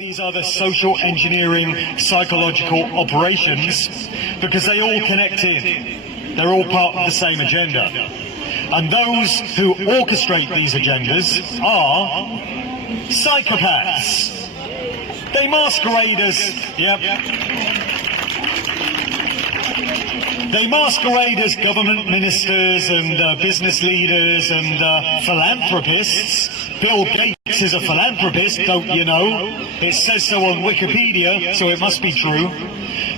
these other social engineering psychological operations because they all connect in. They're all part of the same agenda. And those who orchestrate these agendas are psychopaths. They masquerade as, they masquerade as government ministers and business leaders and philanthropists. Bill Gates is a philanthropist, don't you know? It says so on Wikipedia, so it must be true.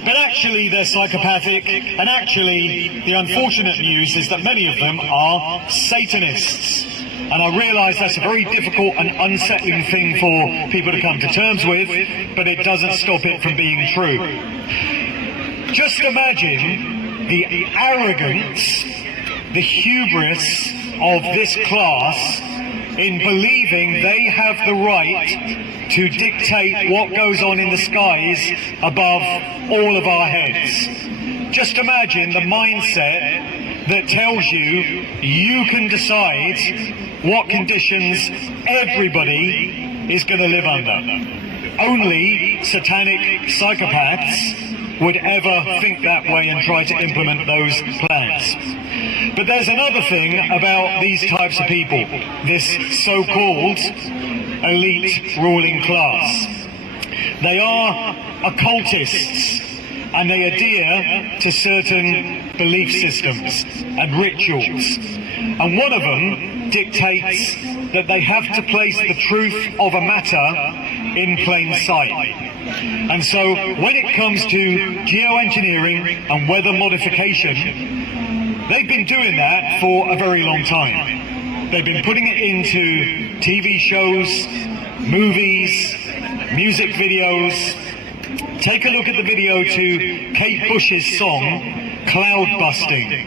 But actually they're psychopathic, and actually the unfortunate news is that many of them are Satanists. And I realise that's a very difficult and unsettling thing for people to come to terms with, but it doesn't stop it from being true. Just imagine the arrogance, the hubris of this class in believing they have the right to dictate what goes on in the skies above all of our heads. Just imagine the mindset that tells you you can decide what conditions everybody is going to live under. Only satanic psychopaths would ever think that way and try to implement those plans. But there's another thing about these types of people, this so-called elite ruling class. They are occultists, and they adhere to certain belief systems and rituals. And one of them dictates that they have to place the truth of a matter in plain sight. And so when it comes to geoengineering and weather modification, they've been doing that for a very long time. They've been putting it into TV shows, movies, music videos. Take a look at the video to Kate Bush's song, Cloud Busting,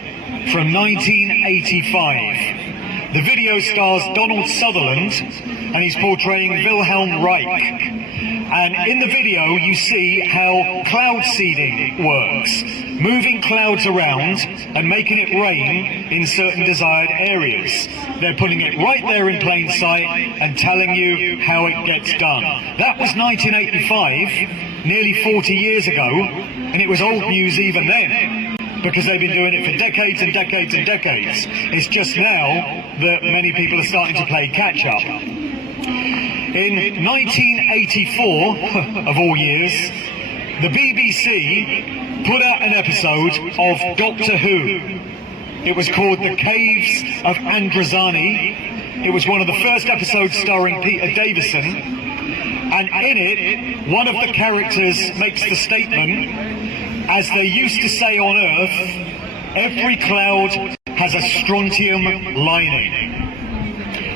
from 1985. The video stars Donald Sutherland, and he's portraying Wilhelm Reich. And in the video you see how cloud seeding works, moving clouds around and making it rain in certain desired areas. They're putting it right there in plain sight and telling you how it gets done. That was 1985, nearly 40 years ago, and it was old news even then, because they've been doing it for decades and decades and decades. It's just now that many people are starting to play catch up. In 1984, of all years, the BBC put out an episode of Doctor Who. It was called The Caves of Androzani. It was one of the first episodes starring Peter Davison. And in it, one of the characters makes the statement, as they used to say on Earth, every cloud has a strontium lining.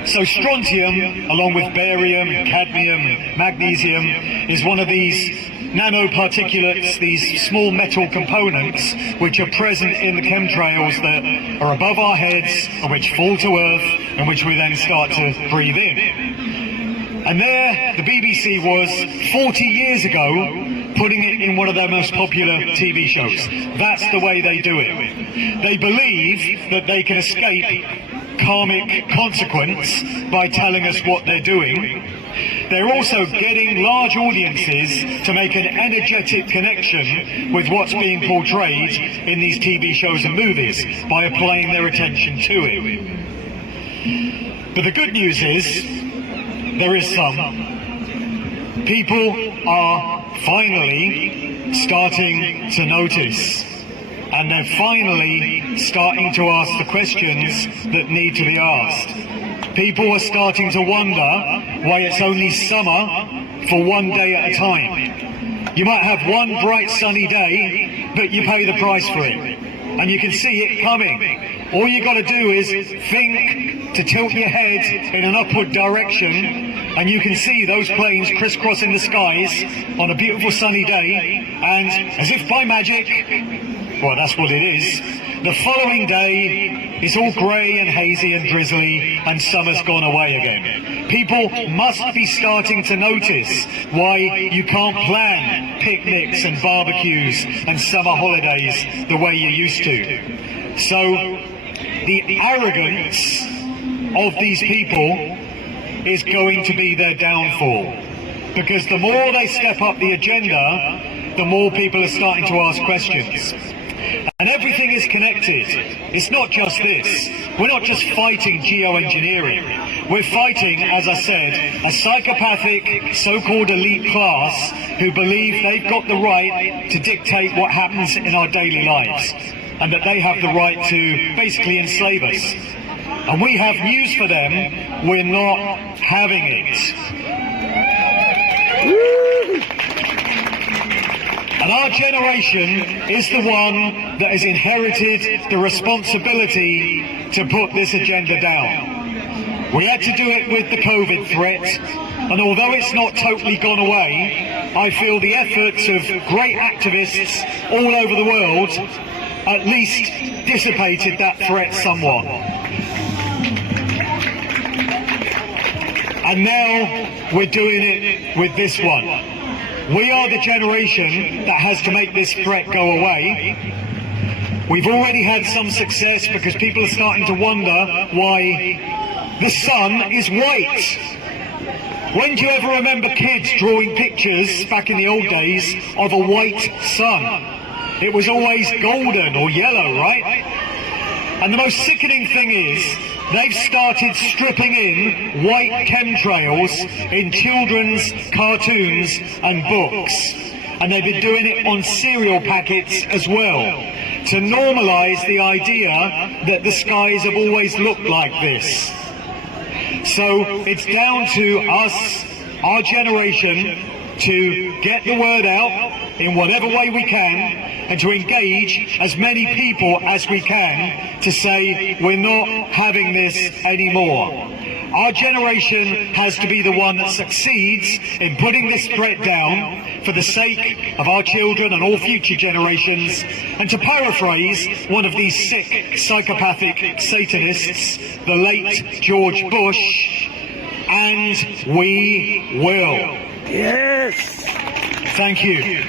So strontium, along with barium, cadmium, magnesium, is one of these nanoparticulates, these small metal components which are present in the chemtrails that are above our heads and which fall to Earth and which we then start to breathe in. And there, the BBC was 40 years ago putting it in one of their most popular TV shows. That's the way they do it. They believe that they can escape karmic consequence by telling us what they're doing. They're also getting large audiences to make an energetic connection with what's being portrayed in these TV shows and movies by applying their attention to it. But the good news is, there is some. People are finally starting to notice. And they're finally starting to ask the questions that need to be asked. People are starting to wonder why it's only summer for one day at a time. You might have one bright sunny day, but you pay the price for it. And you can see it coming. All you got to do is think to tilt your head in an upward direction, and you can see those planes crisscrossing the skies on a beautiful sunny day, and as if by magic, well, that's what it is, the following day it's all grey and hazy and drizzly and summer's gone away again. People must be starting to notice why you can't plan picnics and barbecues and summer holidays the way you used to. So the arrogance of these people is going to be their downfall. because the more they step up the agenda, the more people are starting to ask questions. And everything is connected. It's not just this. We're not just fighting geoengineering. We're fighting, as I said, a psychopathic, so-called elite class who believe they've got the right to dictate what happens in our daily lives, and that they have the right to basically enslave us. And we have news for them: we're not having it. And our generation is the one that has inherited the responsibility to put this agenda down. We had to do it with the COVID threat, and although it's not totally gone away, I feel the efforts of great activists all over the world at least dissipated that threat somewhat. And now we're doing it with this one. We are the generation that has to make this threat go away. We've already had some success because people are starting to wonder why the sun is white. When do you ever remember kids drawing pictures back in the old days of a white sun? It was always golden or yellow, right? And the most sickening thing is, they've started stripping in white chemtrails in children's cartoons and books. And they've been doing it on cereal packets as well, to normalise the idea that the skies have always looked like this. So it's down to us, our generation, to get the word out in whatever way we can, and to engage as many people as we can to say we're not having this anymore. Our generation has to be the one that succeeds in putting this threat down for the sake of our children and all future generations. And to paraphrase one of these sick, psychopathic Satanists, the late George Bush, and we will. Yes! Thank you.